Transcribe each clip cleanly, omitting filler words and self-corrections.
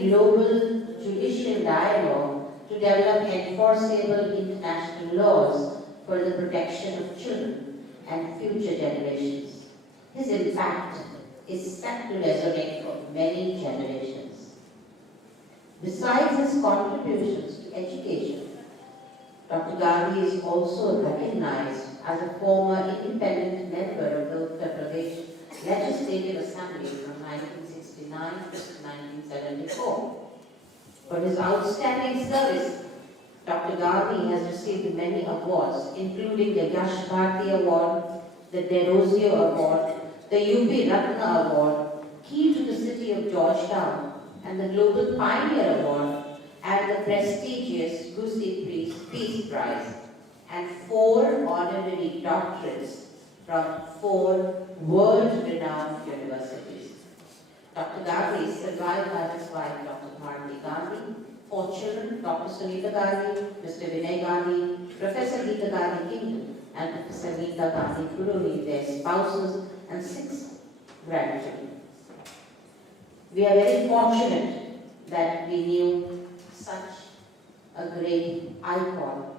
global judicial dialogue to develop enforceable international laws for the protection of children and future generations. His impact is set to resonate for many generations. Besides his contributions to education, Dr. Gandhi is also recognized as a former independent member of the Uttar Pradesh Legislative Assembly from 1969 to 1974. For his outstanding service, Dr. Gandhi has received many awards, including the Yash Bharti Award, the Derozio Award, the UP Ratna Award, Key to the City of Georgetown, and the Global Pioneer Award, and the prestigious Gusi Peace Prize, and 4 honorary doctorates from 4 world-renowned universities. Dr. Gandhi is survived by his wife, Dr. Bharati Gandhi, 4 children, Dr. Sunita Gandhi, Mr. Vinay Gandhi, Professor Geeta Gandhi Kingdom, and Professor Geeta Gandhi Pururi, their spouses, and 6 grandchildren. We are very fortunate that we knew such a great icon.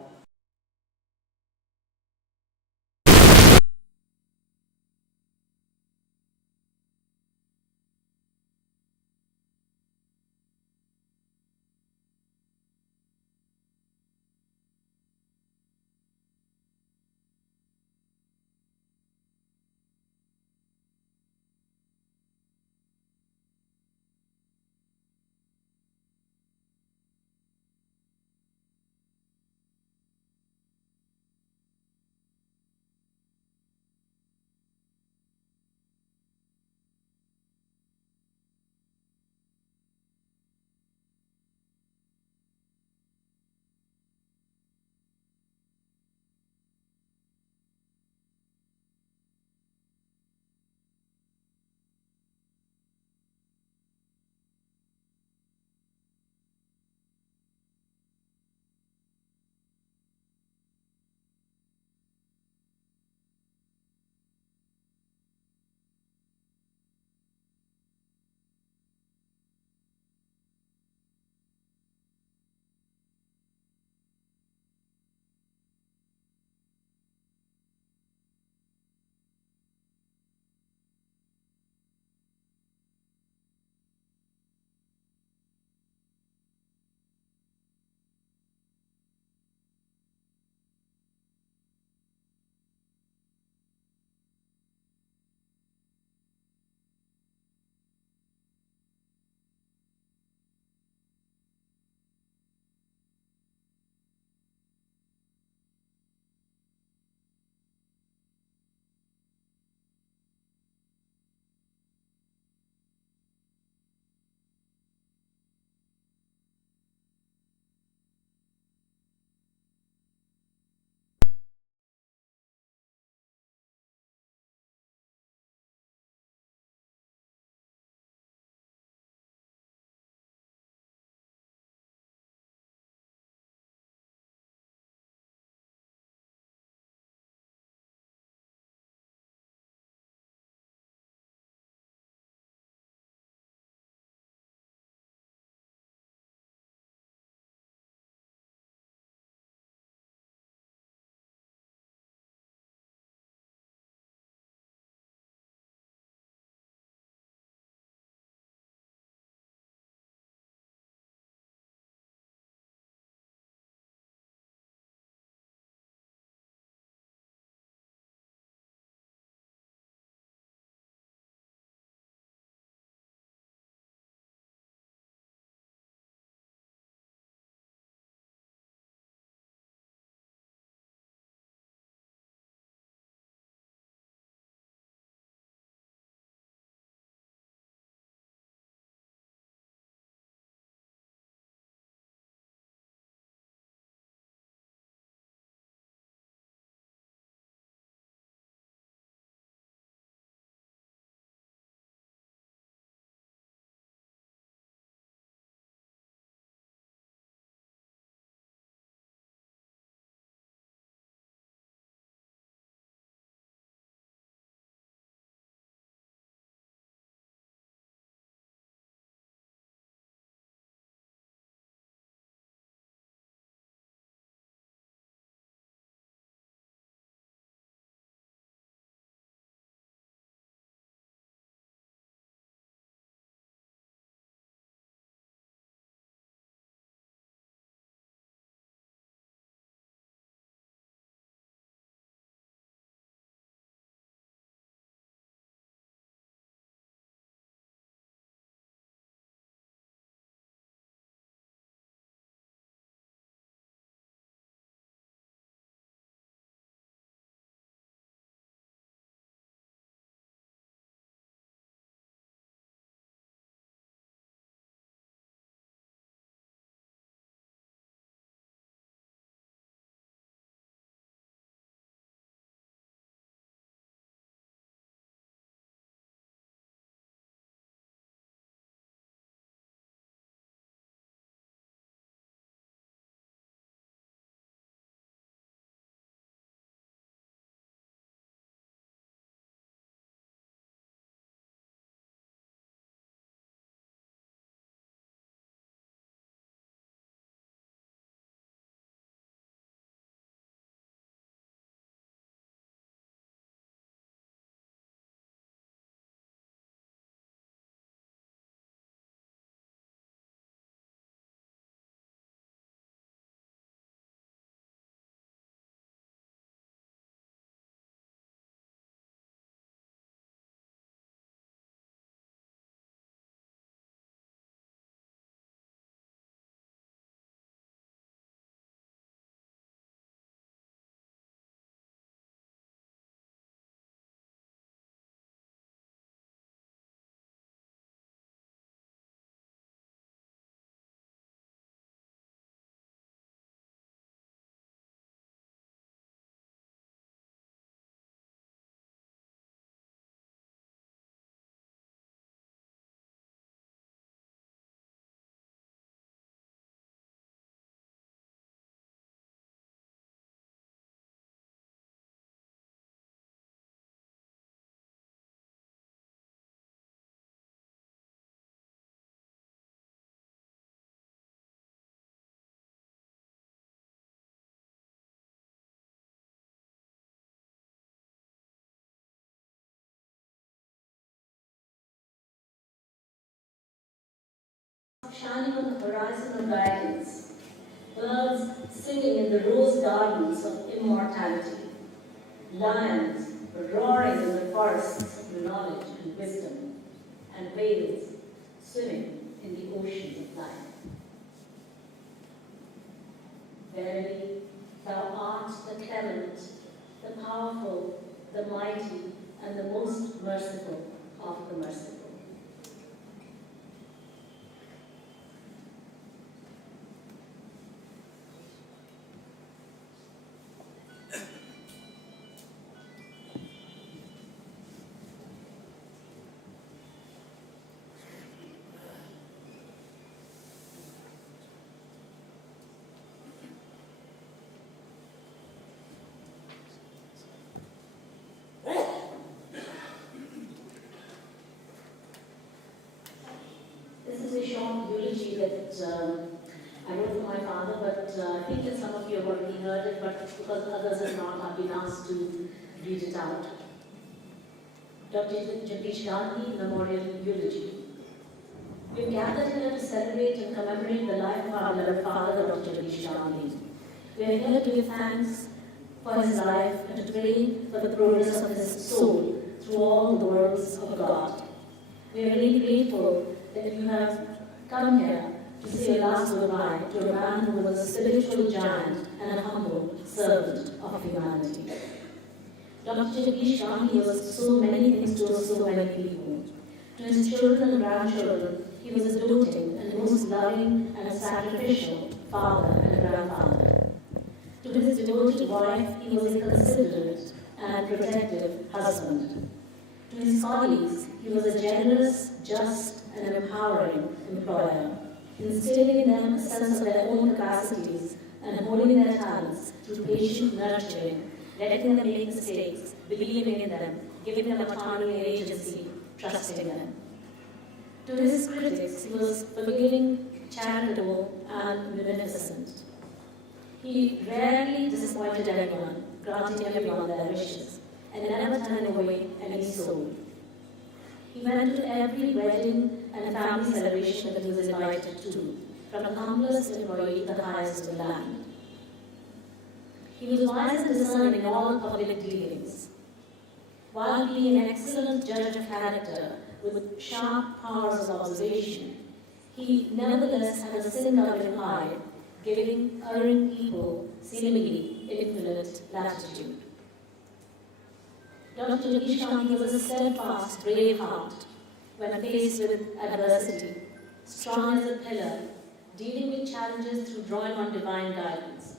shining on the horizon of guidance, birds singing in the rose gardens of immortality, lions roaring in the forests of knowledge and wisdom, and whales swimming in the oceans of life. Verily, thou art the clement, the powerful, the mighty, and the most merciful of the merciful. This is a short eulogy that I wrote for my father, but I think that some of you have already heard it, but because others have not, I've been asked to read it out. Dr. Jagdish Gandhi Memorial Eulogy. We've gathered here to celebrate and commemorate the life of our beloved father, Dr. Jagdish Gandhi. We are here to give thanks for his life and to pray for the progress of his soul through all the worlds of God. We are really grateful that you have come here to say a last goodbye to a man who was a spiritual giant and a humble servant of humanity. Dr. Jagdish Gandhi was so many things to so many people. To his children and grandchildren, he was a doting and most loving and sacrificial father and grandfather. To his devoted wife, he was a considerate and protective husband. To his colleagues, he was a generous, just, and empowering employer, instilling in them a sense of their own capacities and holding their talents through patient nurturing, letting them make mistakes, believing in them, giving them autonomy and agency, trusting them. To his critics, he was forgiving, charitable, and munificent. He rarely disappointed anyone, granting everyone their wishes, and never turned away any soul. He went to every wedding and family celebration that he was invited to, from the humblest employee to the highest in the land. He was wise and discerning in all public dealings. While being an excellent judge of character with sharp powers of observation, he nevertheless had a sin-covering eye, giving erring people seemingly infinite latitude. Dr. Jagdish Gandhi was a steadfast, brave heart when faced with adversity, strong as a pillar, dealing with challenges through drawing on divine guidance.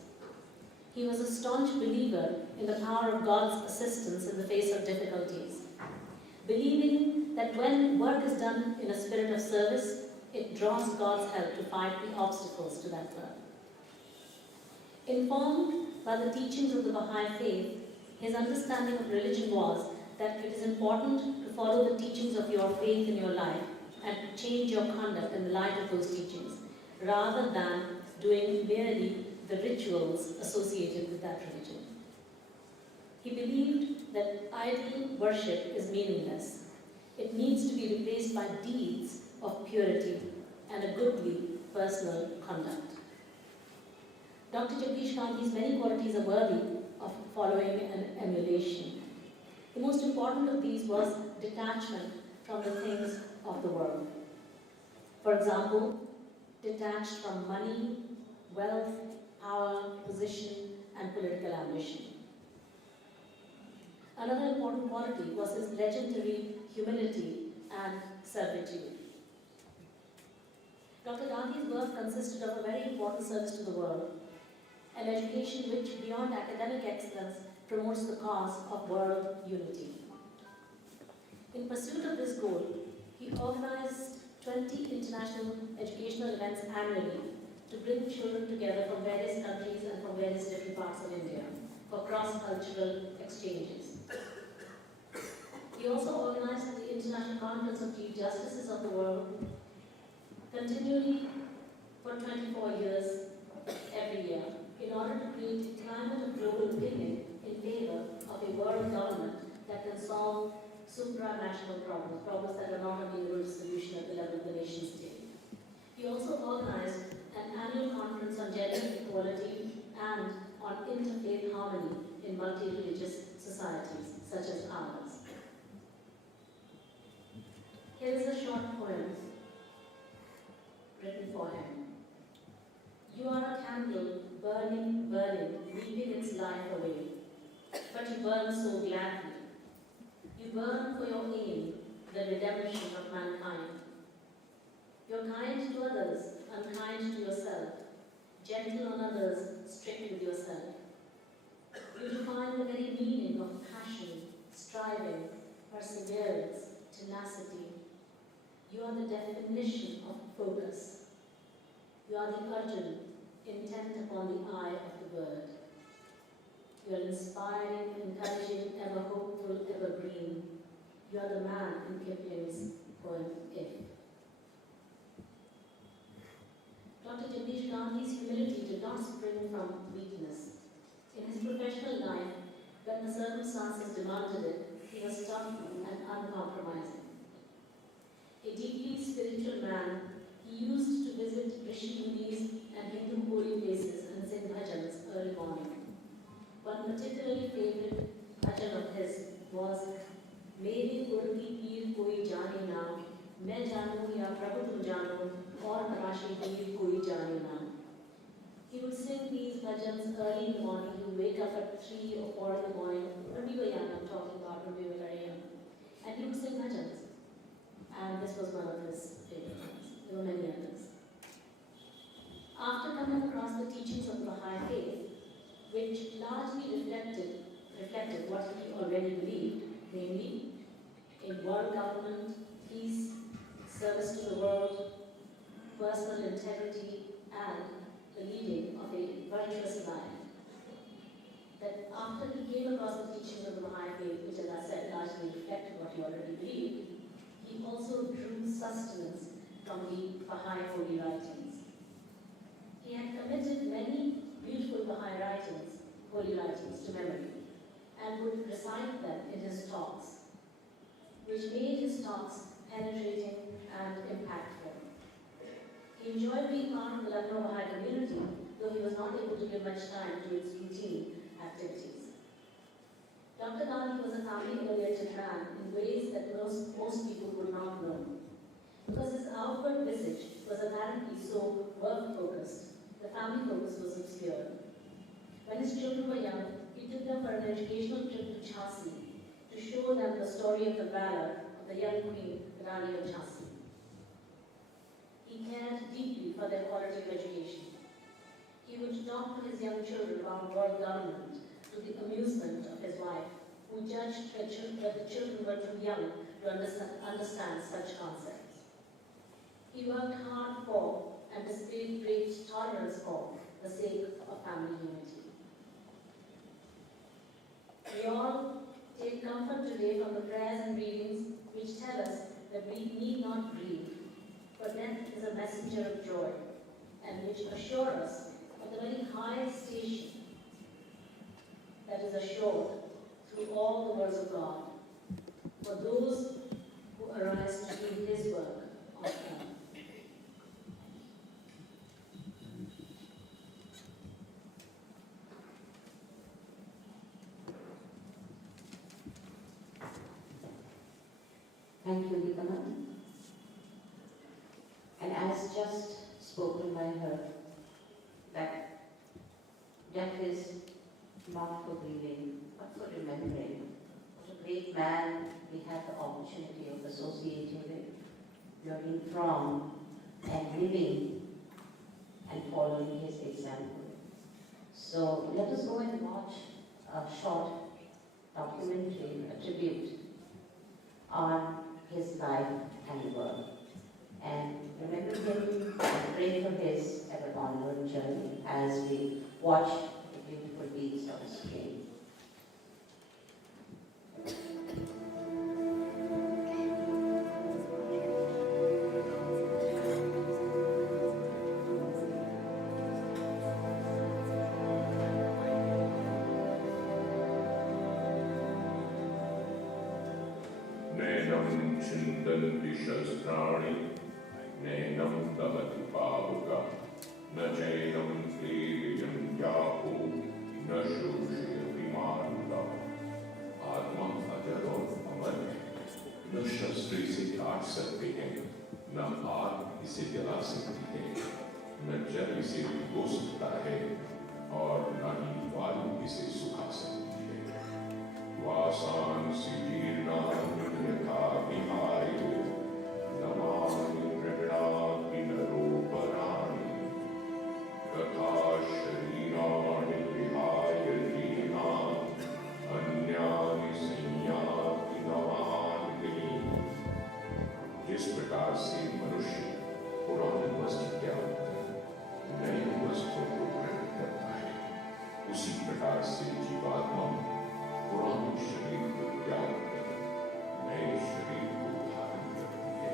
He was a staunch believer in the power of God's assistance in the face of difficulties, believing that when work is done in a spirit of service, it draws God's help to fight the obstacles to that work. Informed by the teachings of the Baha'i faith, his understanding of religion was that it is important to follow the teachings of your faith in your life and to change your conduct in the light of those teachings, rather than doing merely the rituals associated with that religion. He believed that idol worship is meaningless. It needs to be replaced by deeds of purity and a goodly personal conduct. Dr. Jagdish Gandhi's many qualities are worthy of following and emulation. The most important of these was detachment from the things of the world. For example, detached from money, wealth, power, position, and political ambition. Another important quality was his legendary humility and servitude. Dr. Gandhi's work consisted of a very important service to the world, an education which, beyond academic excellence, promotes the cause of world unity. In pursuit of this goal, he organized 20 international educational events annually to bring children together from various countries and from various different parts of India for cross-cultural exchanges. He also organized the International Conference of Chief Justices of the World continually for 24 years every year in order to create a climate of global opinion in favor of a world government that can solve supranational problems that are not of universal solution at the level of the nation state. He also multi-religious societies such as ours. Here is a short poem written for him. You are a candle, burning, burning, leaving its life away. But you burn so gladly. You burn for your aim, the redemption of mankind. You're kind to others, unkind to yourself, gentle on others, strict with yourself. You define the very meaning of passion, striving, perseverance, tenacity. You are the definition of focus. You are the urgent, intent upon the eye of the bird. You are inspiring, encouraging, ever hopeful, ever green. You are the man in Kipling's poem, If. Dr. Jagdish Gandhi's humility did not spring from weakness. In his professional life, when the circumstances demanded it, he was tough and uncompromising. A deeply spiritual man, he used to visit Rishi Munis and Hindu holy places and sing bhajans early morning. One particularly favorite bhajan of his was Mere Guru ki Peer Koi Jane Na, Main Janu Ya Prabhu Tum Jano, Aur Marashi Peer Koi Jane Na. He would sing these bhajans early in the morning. He would wake up at 3 or 4 in the morning, when we were young, I'm talking about when we were very young, and he would sing bhajans. And this was one of his favorite ones. There were many others. After coming across the teachings of the Baha'i faith, which largely reflected what he already believed, namely in world government, peace, service to the world, personal integrity, and the leading of a virtuous life. That after he came across the teachings of the Baha'i faith, which, as I said, largely reflected what he already believed, he also drew sustenance from the Baha'i holy writings. He had committed many beautiful Baha'i writings, holy writings, to memory, and would recite them in his talks, which made his talks penetrating and impactful. He enjoyed being part of the Lucknow Baha'i community, though he was not able to give much time to its routine activities. Dr. Gandhi was a family-oriented man in ways that most people would not know. Because his outward visage was apparently so work-focused, the family focus was obscure. When his children were young, he took them for an educational trip to Jhansi to show them the story of the valor of the young queen, Rani of Jhansi. He cared deeply for their quality of education. He would talk to his young children about world government, to the amusement of his wife, who judged that the children were too young to understand such concepts. He worked hard for and displayed great tolerance for the sake of family unity. We all take comfort today from the prayers and readings which tell us that we need not grieve, for death is a messenger of joy, and which assure us of the very high station that is assured through all the words of God for those who arise to do His work on earth. Thank you, Nikama. And as just spoken by her, that death is not for grieving, but for remembering. What a great man we had the opportunity of associating with, learning from, and living and following his example. So let us go and watch a short documentary, a tribute on his life and work. And remember him and pray for his ever onward journey as we watch the beautiful beats on the screen. Nenam chindanti shastrani, nenam davati pavuka, na chainam kleviyam yapu, na shushya viman इसे भिगो सकता है और न ही वायु इसे सुखा सकती है। वासांसि जीर्णानि यथा विहाय नवानि मृणापि नरोपराणि तथा शरीराणि विहाय जीर्णानि अन्यानि संयाति नवानि। जिस प्रकार से मनुष्य पुराने वस्त्र त्याग कर नए वस्त्रों को ग्रहण करता है, उसी प्रकार से जीवात्मा पुराने शरीर को त्याग कर नए शरीर को धारण करती है।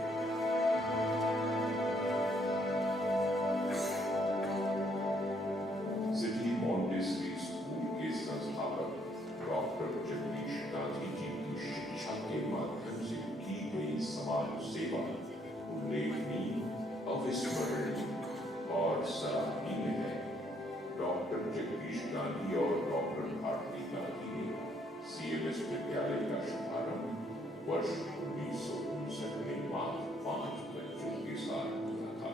सिटी मॉन्टेसरी स्कूल के संस्थापक डॉक्टर जगदीश गांधी जी की शिक्षा के माध्यम से की गई समाज सेवा उल्लेखनीय, अविस्मरणीय और सराहनीय है। डॉक्टर जगदीश गांधी और डॉक्टर भारती गांधी ने CMS विद्यालय का शुभारंभ वर्ष 1959 में मात्र 5 बच्चों के साथ किया था।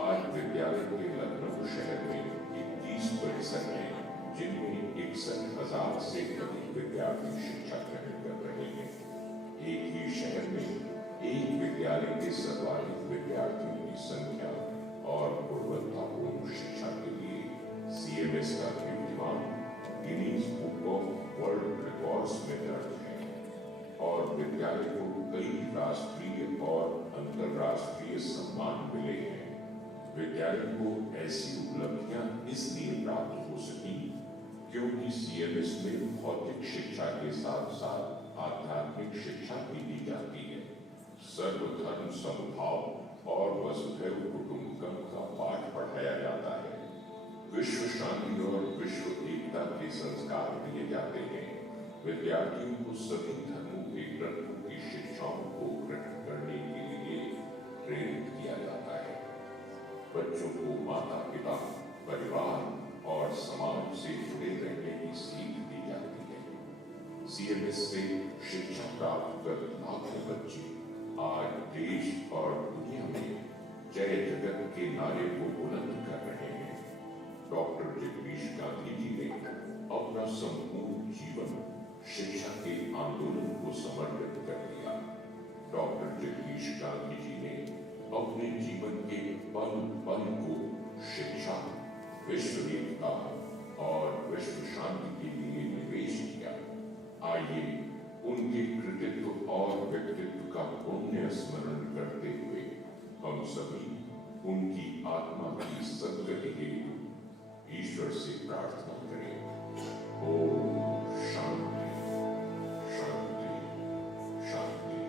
आज विद्यालय के लखनऊ शहर में 31 परिसर हैं, जिनमें 61,000 से अधिक विद्यार्थी शिक्षा ग्रहण कर रहे हैं। एक ही शहर में एक विद्यालय के सर्वाधिक विद्यार्थियों की संख्या और गुणवत्तापूर्ण शिक्षा के लिए CMS का कीर्तिमान Guinness book of world records में दर्ज है और विद्यालय को कई राष्ट्रीय और अंतर्राष्ट्रीय सम्मान मिले हैं। विद्यालय को ऐसी उपलब्धियां इसलिए प्राप्त हो सकी क्योंकि CMS में भौतिक शिक्षा के साथ साथ आध्यात्मिक शिक्षा भी दी जाती है। सर्वधर्म समभाव और वसुधैव कुटुंबकम का पाठ पढ़ाया जाता है। विश्व शांति और विश्व एकता के संस्कार दिए जाते हैं। विद्यार्थियों को सभी धर्मों के ग्रंथों की शिक्षाओं को ग्रहण करने के लिए प्रेरित किया जाता है। बच्चों को माता पिता, परिवार और समाज से जुड़े रहने की सीख दी जाती है। CMS से शिक्षा प्राप्त कर लाखों बच्चे आज देश और दुनिया में जय जगत के नारे को बुलंद कर रहे हैं। डॉक्टर जगदीश गांधी जी ने अपना संपूर्ण जीवन शिक्षा के आंदोलन को समर्पित कर दिया। डॉक्टर जगदीश गांधी जी ने अपने जीवन के पल पल को शिक्षा, विश्व एकता और विश्व शांति के लिए निवेश किया। आइए उनके कृतित्व और व्यक्तित्व का पुण्य स्मरण करते हुए हम सभी उनकी आत्मा की सद्गति हेतु ईश्वर से प्रार्थना करें। ओम शांति शांति शांति।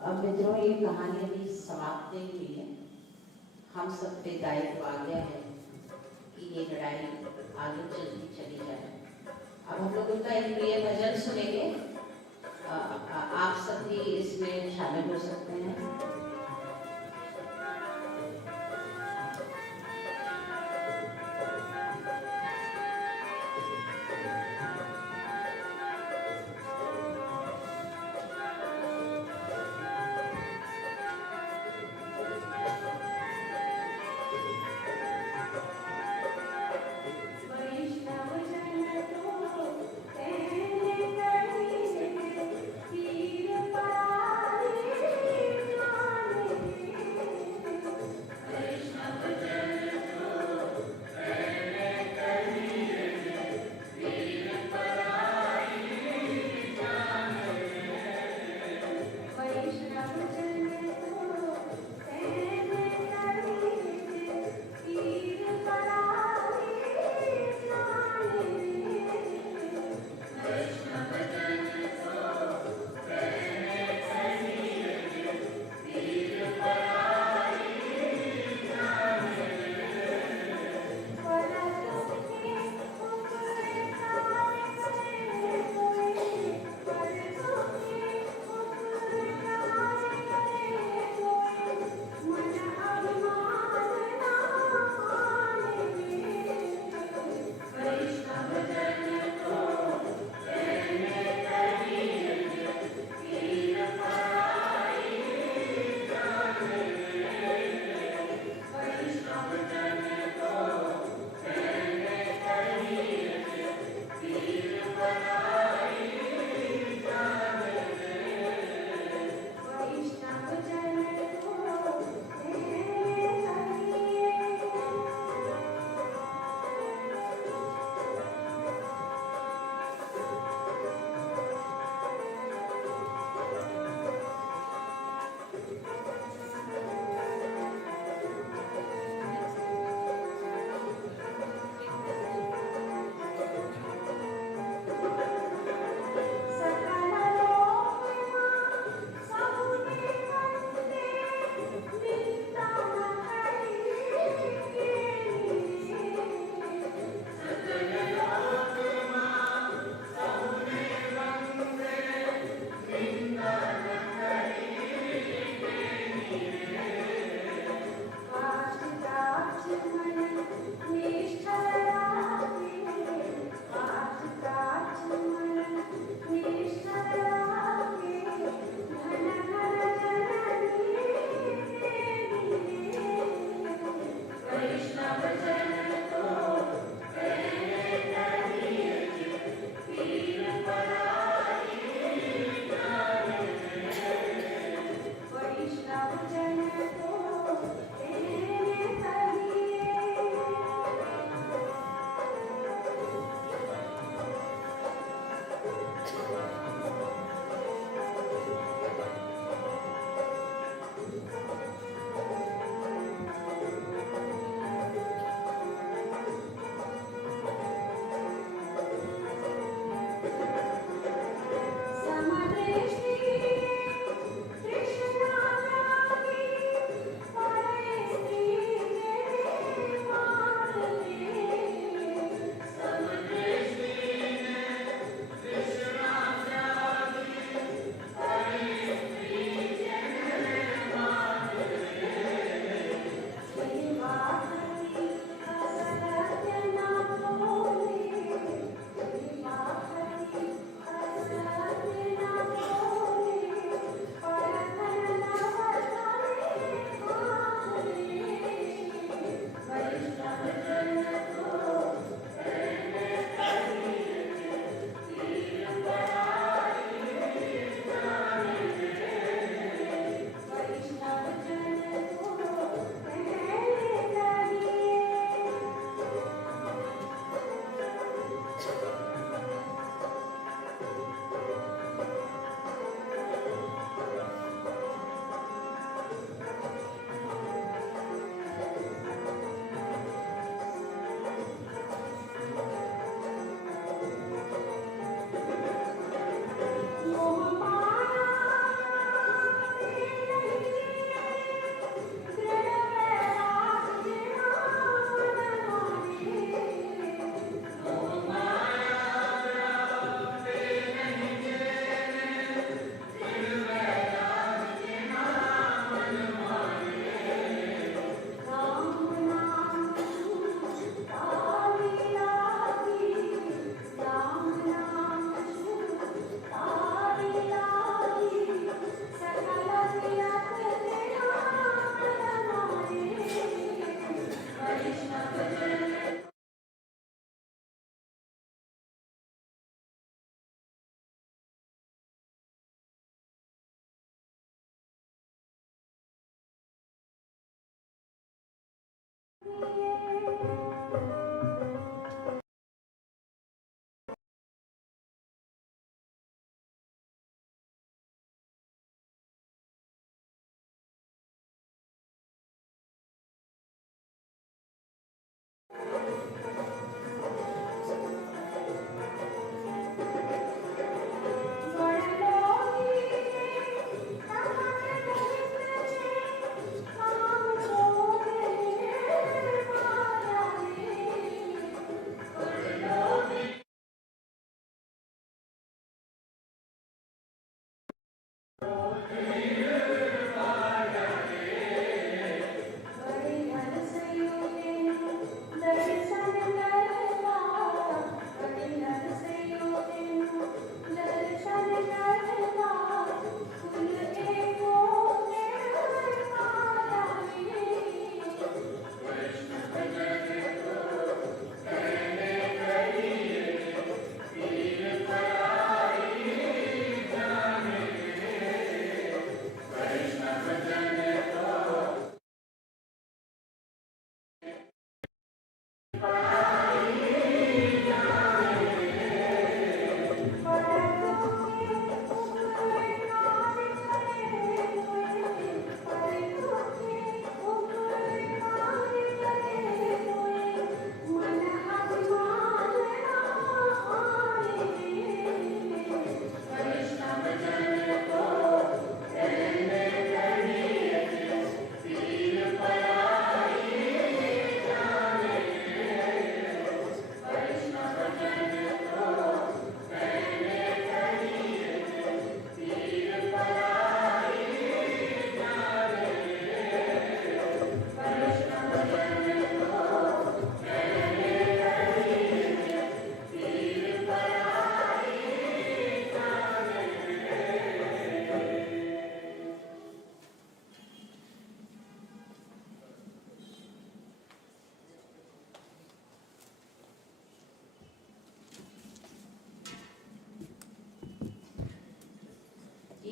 अब मित्रों, ये कहानी अभी समाप्त नहीं हुई है। हम सब पे दायित्व आ गया है कि ये लड़ाई आगे चलती चली जाए। अब हम लोग उनका एक प्रिय भजन सुनेंगे। आप सब भी इसमें शामिल हो सकते हैं। वैष्णव जन तो पहले करी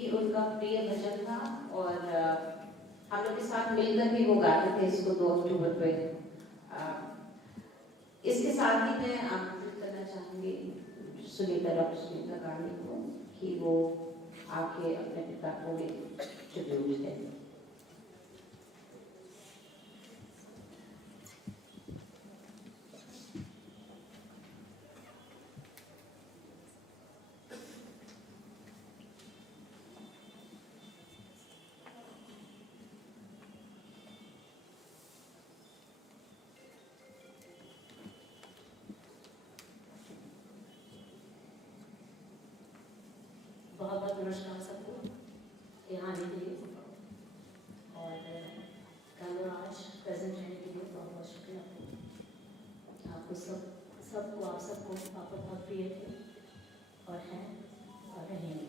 ही उनका प्रिय भजन था और हम लोग के साथ मिलकर भी वो गाते थे इसको 2 अक्टूबर पे। इसके साथ ही मैं आमंत्रित करना चाहूँगी डॉक्टर सुनीता गांधी को कि वो आके अपने पिता को ट्रिब्यूट दें। बहुत बहुत नमस्कार सबको यहाँ आने के लिए और कल और आज प्रेजेंट रहने के लिए बहुत बहुत शुक्रिया आपको। सबको आप सबको पापा बहुत प्रिय थे और हैं और रहेंगे।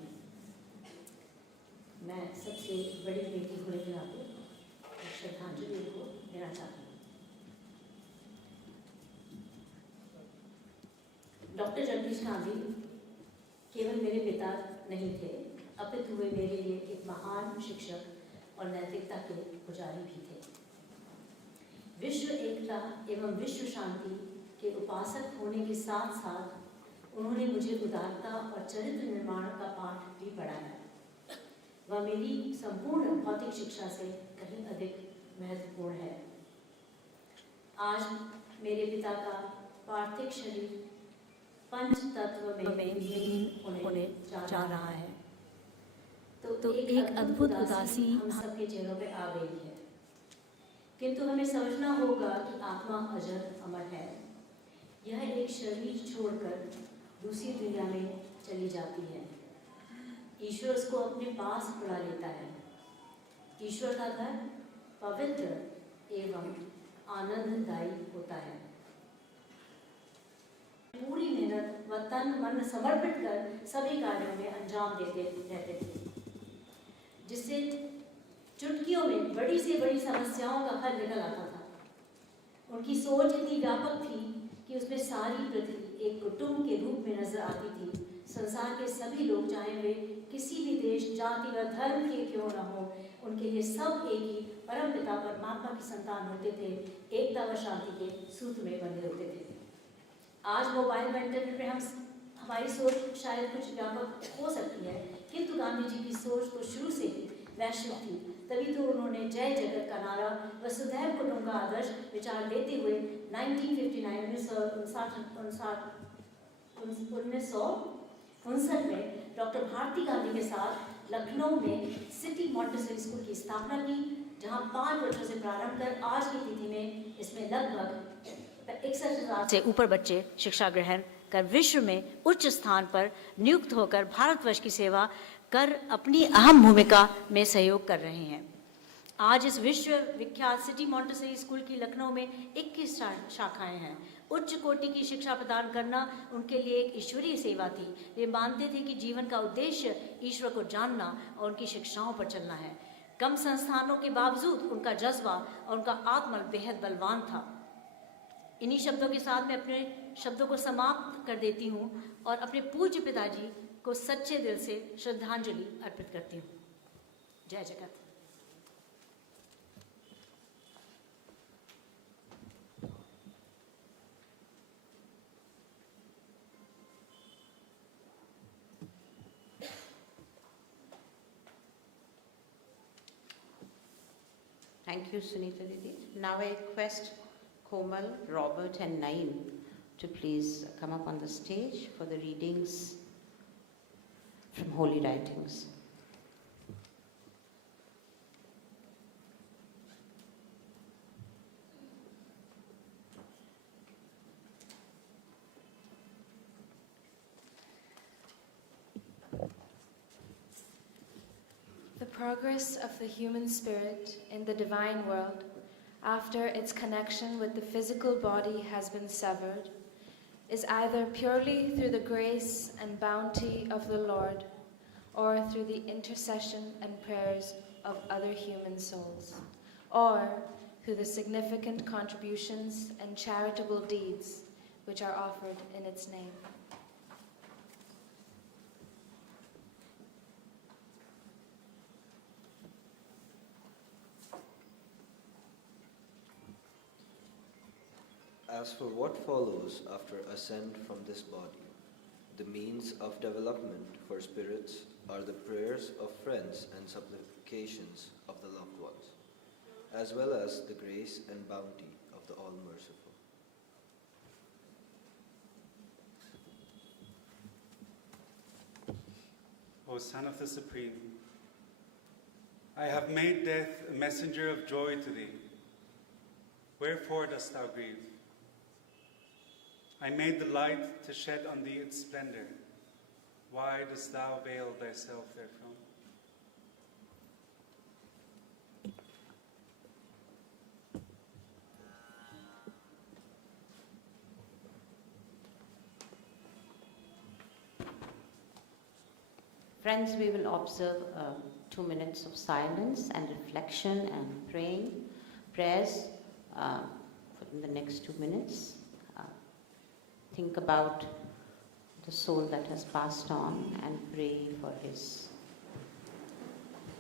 मैं सबसे बड़ी बेटी होने के नाते श्रद्धांजलि को देना चाहती हूँ। डॉक्टर जगदीश गांधी केवल मेरे पिता नहीं थे, अपितु वे मेरे लिए एक महान शिक्षक और नैतिकता के पुजारी भी थे। विश्व एकता एवं विश्व शांति के उपासक होने के साथ साथ उन्होंने मुझे उदारता और चरित्र निर्माण का पाठ भी पढ़ाया। वह मेरी संपूर्ण भौतिक शिक्षा से कहीं अधिक महत्वपूर्ण है। आज मेरे पिता का पार्थिव शरीर पंच तत्व में विलीन होने जा रहा है, तो एक अद्भुत उदासी हम सबके चेहरों पे आ गई है। किंतु हमें समझना होगा कि आत्मा अजर अमर है। यह एक शरीर छोड़कर दूसरी दुनिया में चली जाती है। ईश्वर उसको अपने पास बुला लेता है। ईश्वर का घर पवित्र एवं आनंददायी होता है। पूरी मेहनत व तन मन समर्पित कर सभी कार्यों में अंजाम देते रहते थे, जिससे चुटकियों में बड़ी से बड़ी समस्याओं का हल निकल आता था। उनकी सोच इतनी व्यापक थी कि उसमें सारी पृथ्वी एक कुटुंब के रूप में नजर आती थी। संसार के सभी लोग, चाहे वे किसी भी देश, जाति व धर्म के क्यों न हो, उनके लिए सब एक ही परम पिता परमात्मा की संतान होते थे। एकता व शांति के सूत्र में बंधे होते थे। आज मोबाइल व इंटरनेट में हमारी सोच शायद कुछ व्यापक हो सकती है, किंतु गांधी जी की सोच तो शुरू से वैश्विक थी। तभी तो उन्होंने जय जगत का नारा वसुधैव कुटुंब का आदर्श विचार लेते हुए 1959 में डॉक्टर भारती गांधी के साथ लखनऊ में सिटी मॉन्टेसरी स्कूल की स्थापना की, जहां 5 वर्षों से प्रारंभ कर आज की तिथि में इसमें लगभग 61,000 से ऊपर बच्चे शिक्षा ग्रहण कर विश्व में उच्च स्थान पर नियुक्त होकर भारतवर्ष की सेवा कर अपनी अहम भूमिका में सहयोग कर रहे हैं। आज इस विश्व विख्यात सिटी मॉन्टेसरी स्कूल की लखनऊ में 21 शाखाएं हैं। उच्च कोटि की शिक्षा प्रदान करना उनके लिए एक ईश्वरीय सेवा थी। वे मानते थे कि जीवन का उद्देश्य ईश्वर को जानना और उनकी शिक्षाओं पर चलना है। कम संस्थानों के बावजूद उनका जज्बा और उनका आत्मबल बेहद बलवान था। इन्हीं शब्दों के साथ मैं अपने शब्दों को समाप्त कर देती हूँ और अपने पूज्य पिताजी को सच्चे दिल से श्रद्धांजलि अर्पित करती हूँ। जय जगत। Thank you, Sunita Didi. Now I request Komal, Robert and Naeem to please come up on the stage for the readings from Holy Writings. The progress of the human spirit in the divine world, after its connection with the physical body has been severed, is either purely through the grace and bounty of the Lord, or through the intercession and prayers of other human souls, or through the significant contributions and charitable deeds which are offered in its name. As for what follows after ascent from this body, the means of development for spirits are the prayers of friends and supplications of the loved ones, as well as the grace and bounty of the All-Merciful. O Son of the Supreme, I have made death a messenger of joy to thee. Wherefore dost thou grieve? I made the light to shed on thee its splendor. Why dost thou veil thyself therefrom? Friends, we will observe 2 minutes of silence and reflection and prayers in the next 2 minutes. Think about the soul that has passed on and pray for his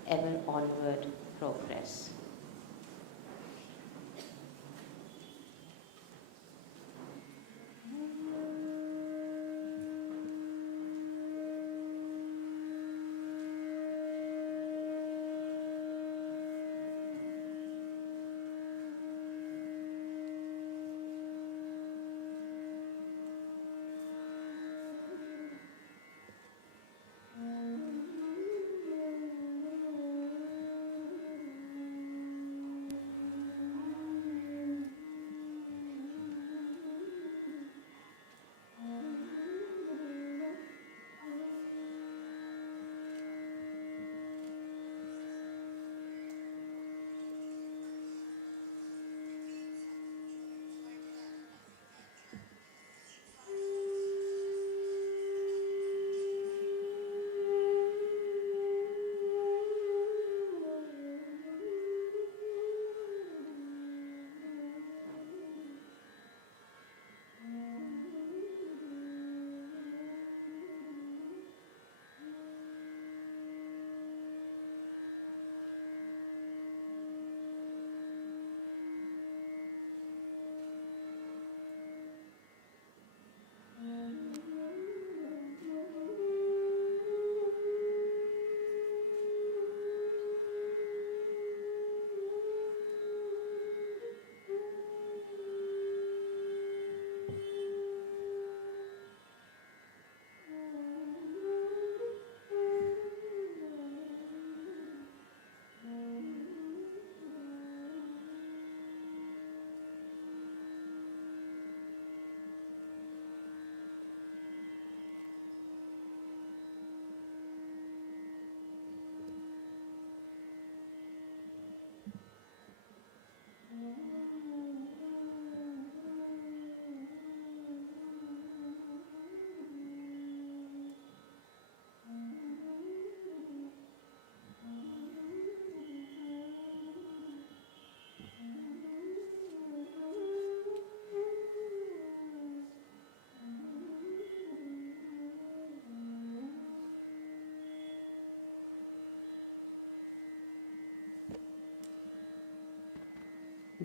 ever onward progress.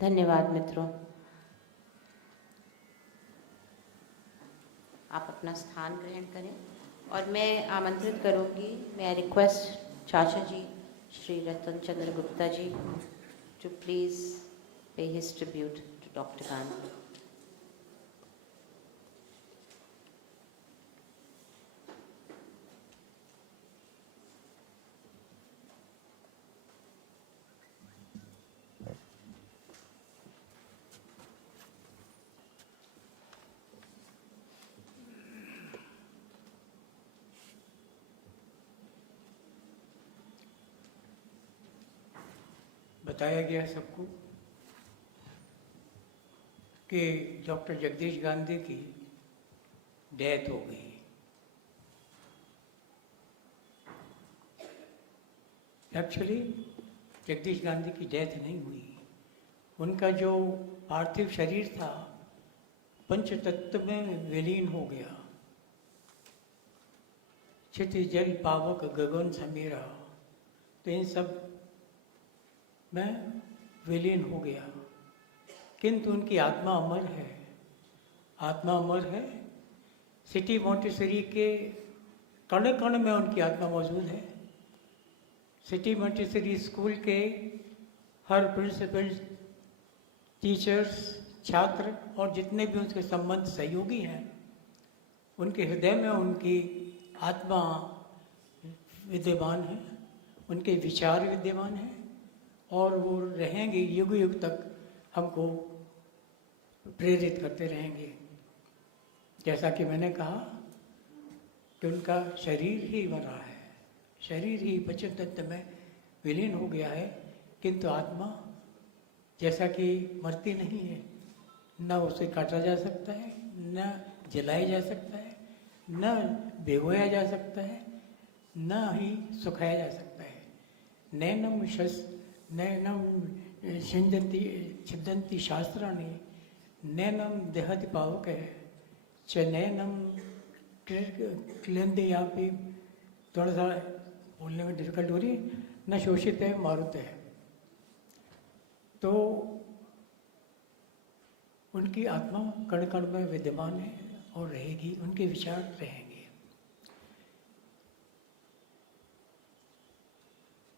धन्यवाद मित्रों। आप अपना स्थान ग्रहण करें और मैं आमंत्रित करूंगी, मैं रिक्वेस्ट चाचा जी श्री रतन चंद्र गुप्ता ji to please pay his tribute to Dr. Gandhi. बताया गया सबको कि डॉक्टर जगदीश गांधी की डेथ हो गई। एक्चुअली जगदीश गांधी की डेथ नहीं हुई, उनका जो पार्थिव शरीर था पंचतत्व में विलीन हो गया। क्षिति जल पावक गगन समीरा, तो इन सब में विलीन हो गया, किंतु उनकी आत्मा अमर है आत्मा अमर है। सिटी मॉन्टेसरी के कण कण में उनकी आत्मा मौजूद है। सिटी मॉन्टेसरी स्कूल के हर प्रिंसिपल, टीचर्स, छात्र और जितने भी उनके संबंध सहयोगी हैं, उनके हृदय में उनकी आत्मा विद्यमान है, उनके विचार विद्यमान हैं और वो रहेंगे, युग युग तक हमको प्रेरित करते रहेंगे। जैसा कि मैंने कहा कि उनका शरीर ही मरा है, शरीर ही पचन तंत्र में विलीन हो गया है, किंतु आत्मा जैसा कि मरती नहीं है, न उसे काटा जा सकता है, न जलाया जा सकता है, न भिगोया जा सकता है, न ही सुखाया जा सकता है। नैनम छिदंती शास्त्राणि नैनम देहति पावक है च नैनम क्लेंदे। यहाँ पे थोड़ा सा बोलने में डिफिकल्ट हो रही है। न शोषित है मारुत है। तो उनकी आत्मा कण कण में विद्यमान है और रहेगी, उनके विचार रहेंगे।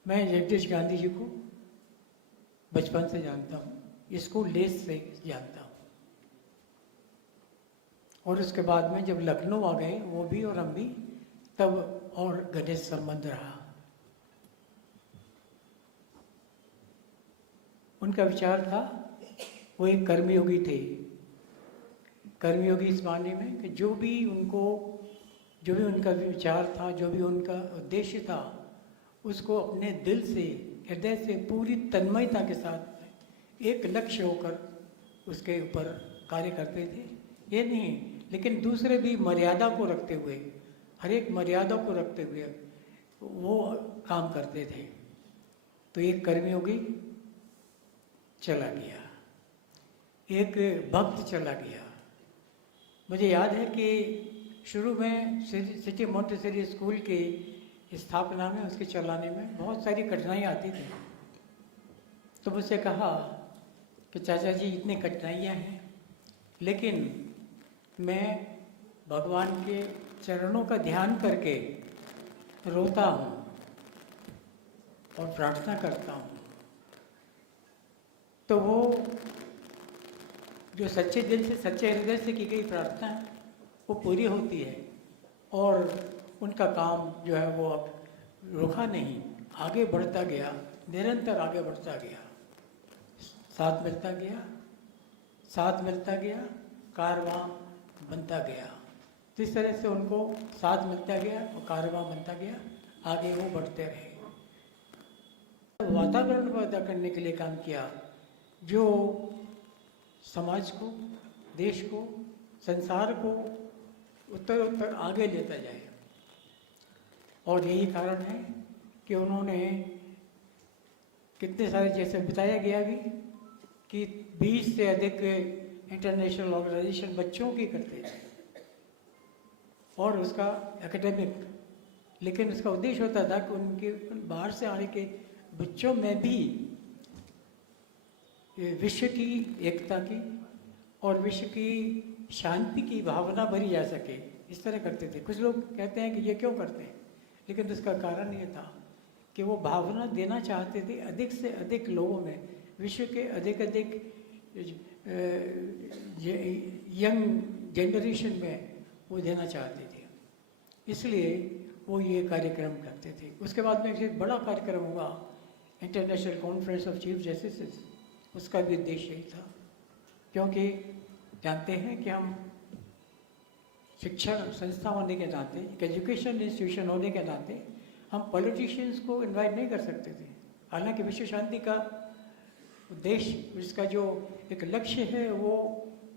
मैं जगदीश गांधी जी को बचपन से जानता हूँ, स्कूल डेज से जानता हूँ, और उसके बाद में जब लखनऊ आ गए वो भी और हम भी, तब और घनिष्ठ संबंध रहा। उनका विचार था, वो एक कर्मयोगी थे। कर्मयोगी इस मायने में कि जो भी उनका विचार था, जो भी उनका उद्देश्य था, उसको अपने दिल से, हृदय से पूरी तन्मयता के साथ एक लक्ष्य होकर उसके ऊपर कार्य करते थे। ये नहीं, लेकिन दूसरे भी मर्यादा को रखते हुए, हर एक मर्यादा को रखते हुए वो काम करते थे। तो एक कर्मयोगी चला गया, एक भक्त चला गया। मुझे याद है कि शुरू में सिटी मॉन्टेसरी स्कूल के स्थापना में, उसके चलाने में बहुत सारी कठिनाइयाँ आती थी। तो मुझसे कहा कि चाचा जी इतनी कठिनाइयाँ हैं, लेकिन मैं भगवान के चरणों का ध्यान करके रोता हूँ और प्रार्थना करता हूँ, तो वो जो सच्चे दिल से, सच्चे हृदय से की गई प्रार्थना है वो पूरी होती है, और उनका काम जो है वो अब रुका नहीं, आगे बढ़ता गया, निरंतर आगे बढ़ता गया, साथ मिलता गया, साथ मिलता गया, कारवां बनता गया। तो इस तरह से उनको साथ मिलता गया और कारवां बनता गया, आगे वो बढ़ते रहे। वातावरण पैदा करने के लिए काम किया जो समाज को, देश को, संसार को उत्तर उत्तर आगे लेता जाए। और यही कारण है कि उन्होंने कितने सारे, जैसे बताया गया भी कि 20 से अधिक इंटरनेशनल ऑर्गेनाइजेशन बच्चों की करते हैं, और उसका एकेडमिक, लेकिन उसका उद्देश्य होता था कि उनके बाहर से आने के बच्चों में भी विश्व की एकता की और विश्व की शांति की भावना भरी जा सके, इस तरह करते थे। कुछ लोग कहते हैं कि ये क्यों करते हैं, लेकिन उसका कारण ये था कि वो भावना देना चाहते थे अधिक से अधिक लोगों में, विश्व के अधिक अधिक यंग जनरेशन में वो देना चाहते थे, इसलिए वो ये कार्यक्रम करते थे। उसके बाद में एक बड़ा कार्यक्रम हुआ, international conference of chief justice, उसका भी उद्देश्य यही था, क्योंकि जानते हैं कि हम शिक्षण संस्था होने के नाते, एक एजुकेशन इंस्टीट्यूशन होने के नाते, हम पॉलिटिशियंस को इनवाइट नहीं कर सकते थे। हालांकि विश्व शांति का उद्देश्य, इसका जो एक लक्ष्य है, वो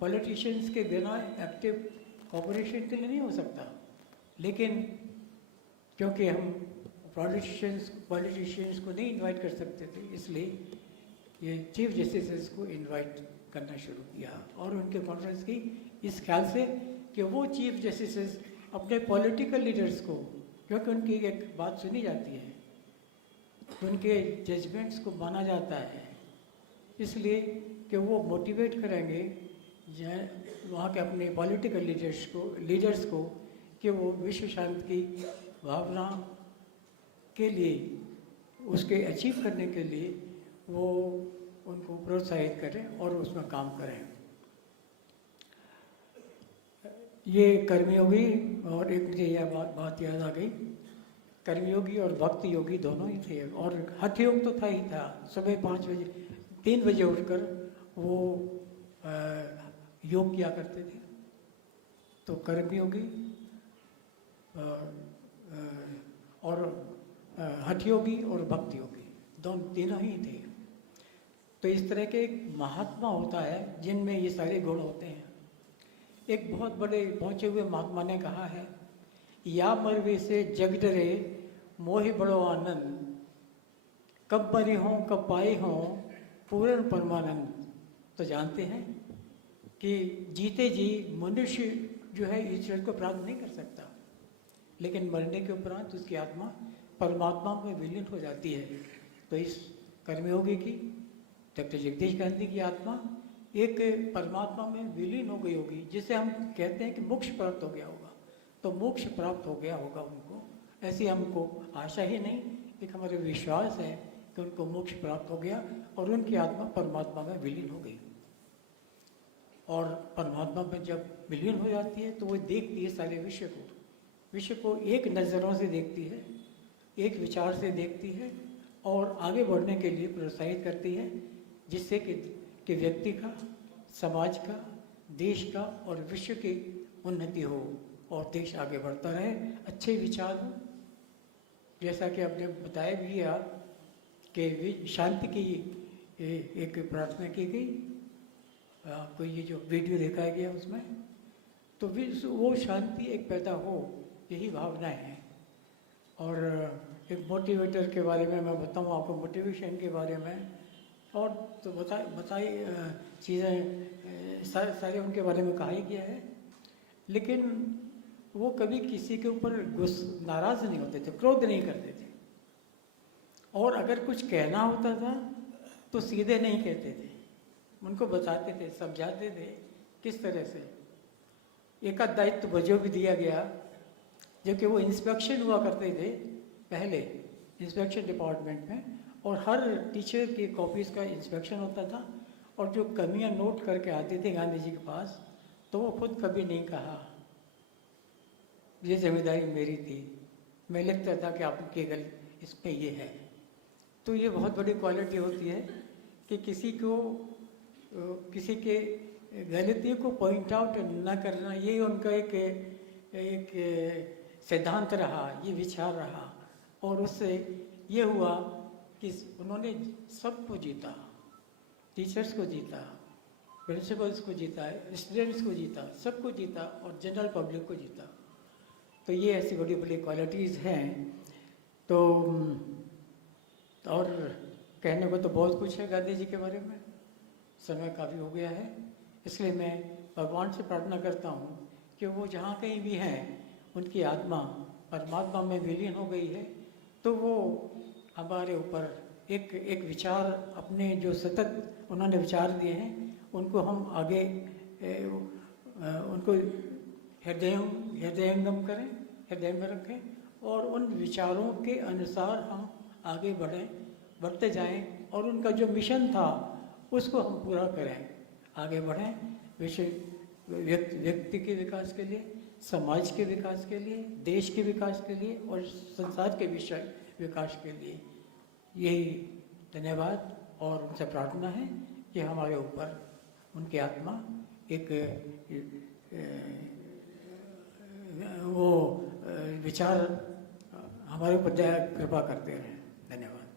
पॉलिटिशियंस के बिना एक्टिव कॉपरेशन के लिए नहीं हो सकता, लेकिन क्योंकि हम पॉलिटिशियंस को नहीं इनवाइट कर सकते थे, इसलिए ये चीफ जस्टिस को इनवाइट करना शुरू किया। और उनके कॉन्फ्रेंस की इस ख्याल से कि वो चीफ जस्टिस अपने पॉलिटिकल लीडर्स को, क्योंकि उनकी एक बात सुनी जाती है, उनके जजमेंट्स को माना जाता है, इसलिए कि वो मोटिवेट करेंगे वहाँ के अपने पॉलिटिकल लीडर्स को कि वो विश्व शांति की भावना के लिए, उसके अचीव करने के लिए वो उनको प्रोत्साहित करें और उसमें काम करें। ये कर्मयोगी, और एक मुझे यह बात याद आ गई, कर्मयोगी और भक्ति योगी दोनों ही थे। और हठ योग तो था ही था, सुबह 5 बजे 3 बजे उठकर वो योग किया करते थे। तो कर्मयोगी और हठ योगी और भक्ति योगी दोनों तीनों ही थे। तो इस तरह के एक महात्मा होता है जिनमें ये सारे गुण होते हैं। एक बहुत बड़े पहुँचे हुए महात्मा ने कहा है, या मरवे से जग डरे मोहि बड़ो आनंद, कब मरे हों कब पाए हों पूर्ण परमानंद। तो जानते हैं कि जीते जी मनुष्य जो है ईश्वर को प्राप्त नहीं कर सकता, लेकिन मरने के उपरांत उसकी आत्मा परमात्मा में विलीन हो जाती है। तो इस कर्मयोगी की, डॉक्टर जगदीश गांधी की आत्मा एक परमात्मा में विलीन हो गई होगी, जिसे हम कहते हैं कि मोक्ष प्राप्त हो गया होगा। तो मोक्ष प्राप्त हो गया होगा उनको, ऐसी हमको आशा ही नहीं, एक हमारा विश्वास है कि उनको मोक्ष प्राप्त हो गया और उनकी आत्मा परमात्मा में विलीन हो गई। और परमात्मा में जब विलीन हो जाती है तो वो देखती है सारे विश्व को एक नज़रों से देखती है, एक विचार से देखती है और आगे बढ़ने के लिए प्रोत्साहित करती है, जिससे कि व्यक्ति का, समाज का, देश का और विश्व की उन्नति हो और देश आगे बढ़ता रहे, अच्छे विचार हो। जैसा कि आपने बताया भी आप कि शांति की एक प्रार्थना की गई, आपको ये जो वीडियो दिखाया गया उसमें, तो वो शांति एक पैदा हो, यही भावनाएं हैं। और एक मोटिवेटर के बारे में मैं बताऊँ आपको, मोटिवेशन के बारे में, और तो बताई चीज़ें सारे उनके बारे में कहा ही गया है, लेकिन वो कभी किसी के ऊपर नाराज़ नहीं होते थे, क्रोध नहीं करते थे। और अगर कुछ कहना होता था तो सीधे नहीं कहते थे, उनको बताते थे, समझाते थे किस तरह से। एक आध दायित्व बजो भी दिया गया, जबकि वो इंस्पेक्शन हुआ करते थे पहले इंस्पेक्शन डिपार्टमेंट में, और हर टीचर की कॉपीज़ का इंस्पेक्शन होता था, और जो कमियां नोट करके आते थे गांधी जी के पास, तो वो खुद कभी नहीं कहा ये जिम्मेदारी मेरी थी, मैं लिखता था कि आपकी गलती इस पे ये है। तो ये बहुत बड़ी क्वालिटी होती है कि किसी के गलती को पॉइंट आउट न करना, ये उनका एक सिद्धांत रहा, ये विचार रहा, और उससे ये हुआ कि उन्होंने सबको जीता, टीचर्स को जीता, प्रिंसिपल्स को जीता, स्टूडेंट्स को जीता, सबको जीता और जनरल पब्लिक को जीता। तो ये ऐसी बड़ी बड़ी क्वालिटीज़ हैं। तो और कहने को तो बहुत कुछ है गांधी जी के बारे में, समय काफ़ी हो गया है, इसलिए मैं भगवान से प्रार्थना करता हूँ कि वो जहाँ कहीं भी हैं उनकी आत्मा परमात्मा में विलीन हो गई है, तो वो हमारे ऊपर एक विचार, अपने जो सतत उन्होंने विचार दिए हैं उनको हम आगे उनको हृदयंगम करें, हृदय में रखें, और उन विचारों के अनुसार हम आगे बढ़ते जाएं, और उनका जो मिशन था उसको हम पूरा करें, आगे बढ़ें, व्यक्ति के विकास के लिए, समाज के विकास के लिए, देश के विकास के लिए और संसार के विकास के लिए। यही धन्यवाद और उनसे प्रार्थना है कि हमारे ऊपर उनकी आत्मा एक वो विचार हमारे ऊपर दया कृपा करते रहें। धन्यवाद।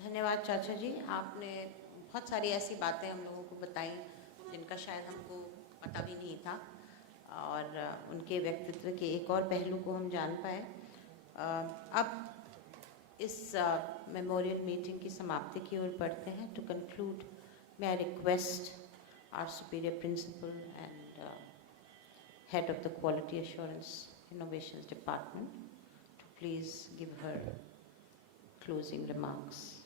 धन्यवाद चाचा जी, आपने बहुत सारी ऐसी बातें हम लोगों को बताई जिनका शायद हमको पता भी नहीं था, और उनके व्यक्तित्व के एक और पहलू को हम जान पाए। अब इस मेमोरियल मीटिंग की समाप्ति की ओर बढ़ते हैं। To conclude, may I request our superior principal and head of the Quality Assurance Innovations Department, to please give her closing remarks.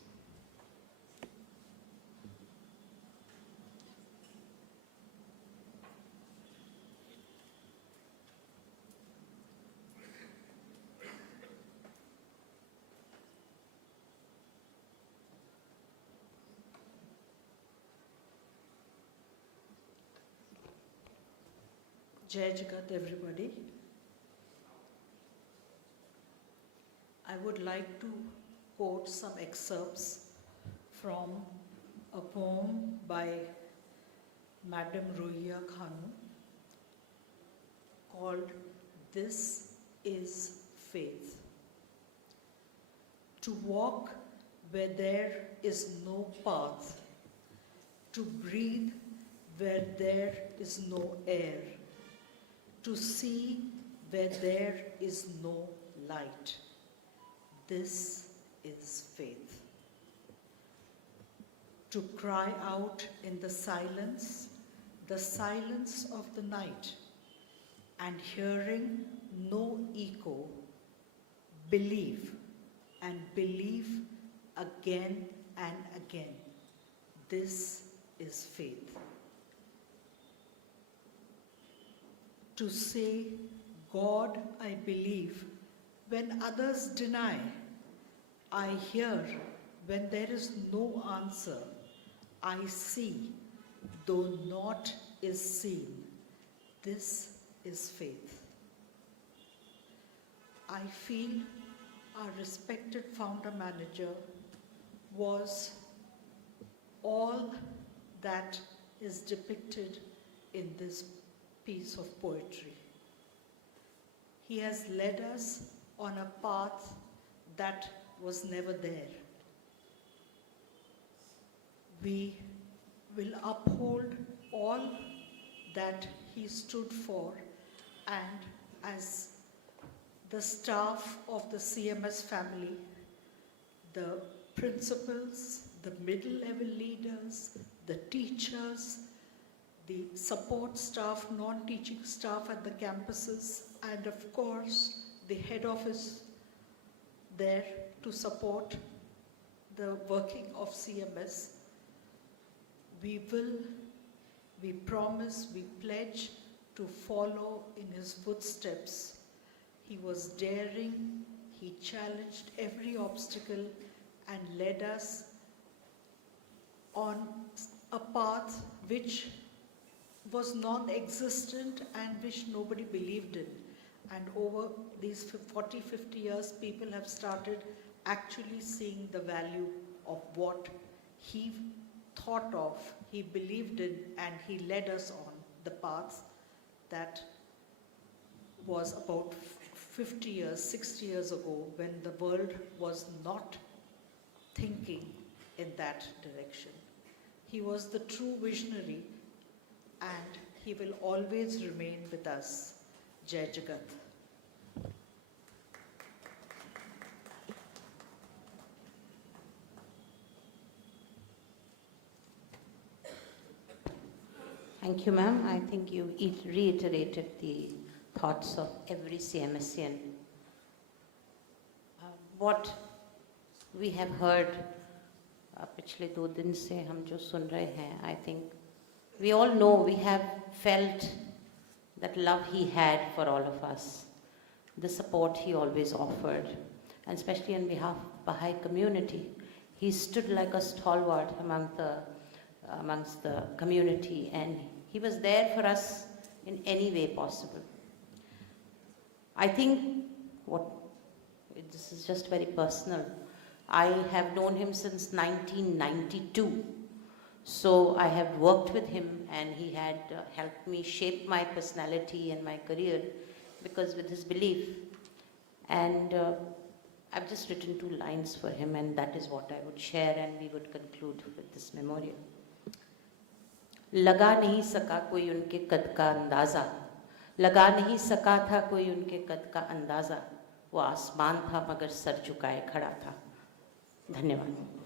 Jai Jagat, everybody. I would like to quote some excerpts from a poem by Madam Ruia Khanu called This is Faith. To walk where there is no path, to breathe where there is no air, to see where there is no light. This is faith. To cry out in the silence of the night, and hearing no echo, believe and believe again and again. This is faith. To say, God, I believe, when others deny. I hear when there is no answer. I see, though naught is seen. This is faith. I feel our respected founder manager was all that is depicted in this piece of poetry. He has led us on a path that was never there. We will uphold all that he stood for, and as the staff of the CMS family, the principals, the middle-level leaders, the teachers, the support staff, non-teaching staff at the campuses, and of course, the head office there to support the working of CMS. We promise, we pledge to follow in his footsteps. He was daring, he challenged every obstacle and led us on a path which was non-existent and which nobody believed in. And over these 40, 50 years, people have started actually seeing the value of what he thought of, he believed in, and he led us on the path that was about 50 years, 60 years ago, when the world was not thinking in that direction. He was the true visionary, and he will always remain with us. Jai Jagat. Thank you, ma'am. I think you reiterated the thoughts of every CMSian. What we have heard पिछले 2 दिन से हम जो सुन रहे हैं, I think we all know, we have felt that love he had for all of us, the support he always offered, and especially on behalf of the Baha'i community. He stood like a stalwart amongst the community, and he was there for us in any way possible. I think this is just very personal. I have known him since 1992. So I have worked with him, and he had helped me shape my personality and my career because with his belief. And I've just written 2 lines for him, and that is what I would share, and we would conclude with this memorial. लगा नहीं सका कोई उनके कद का अंदाज़ा, लगा नहीं सका था कोई उनके कद का अंदाज़ा, वो आसमान था मगर सर झुकाए खड़ा था. धन्यवाद.